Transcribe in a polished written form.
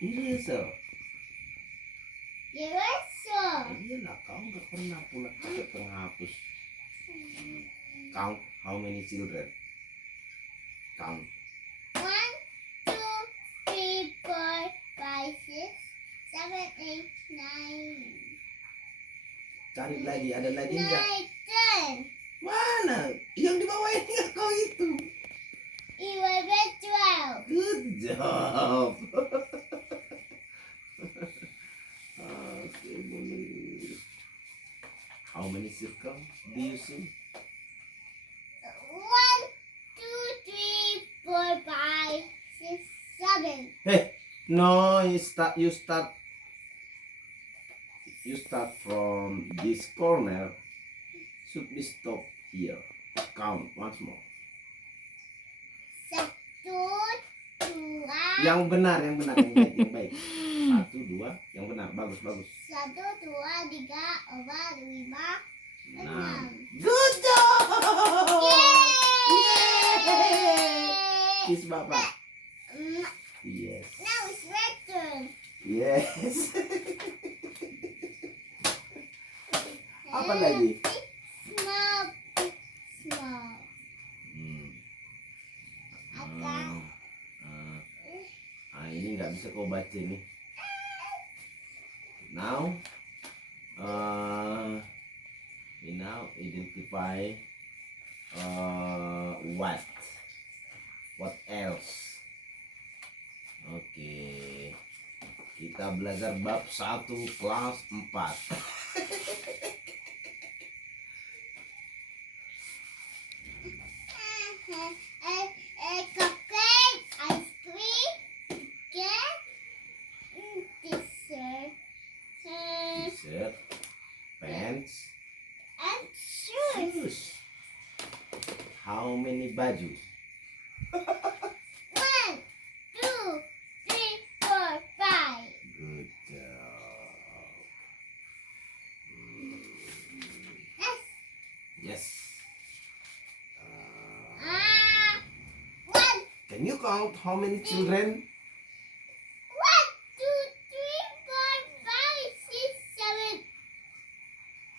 Eraser. Eraser. Iyalah, kau nggak pernah pulang pakai penghapus. Count how many children? Count. 1, 2, 3, 4, 5, 6, 7, 8, 9. Cari lagi, ada lagi enggak? 9, 10. Mana? Yang di bawah ini nggak kau itu. 11, 12. Good job. Okay, boleh. How many circles do you see? 1, 2, 3, 4, 5, 6, 7. Hey, no, you start from this corner. Should be stop here. Count once more. 1, 2. Yang benar, yang baik, yang baik. 1, 2, yang benar, bagus. 1, 2, 3, 4, 5, 6. Good job. Yay! Kiss Bapak. Mm, Yes. Now it's my turn. Yes. Apa lagi? Small. Ini nggak bisa kau baca nih. Now, we now identify what else? Oke, kita belajar bab 1 kelas 4. Cupcake, ice cream, cake, dessert, T-shirt, pants, and shoes. shoes. How many baju? 1, 2, 3, 4, 5. Good job. Yes. 1. Can you count how many children?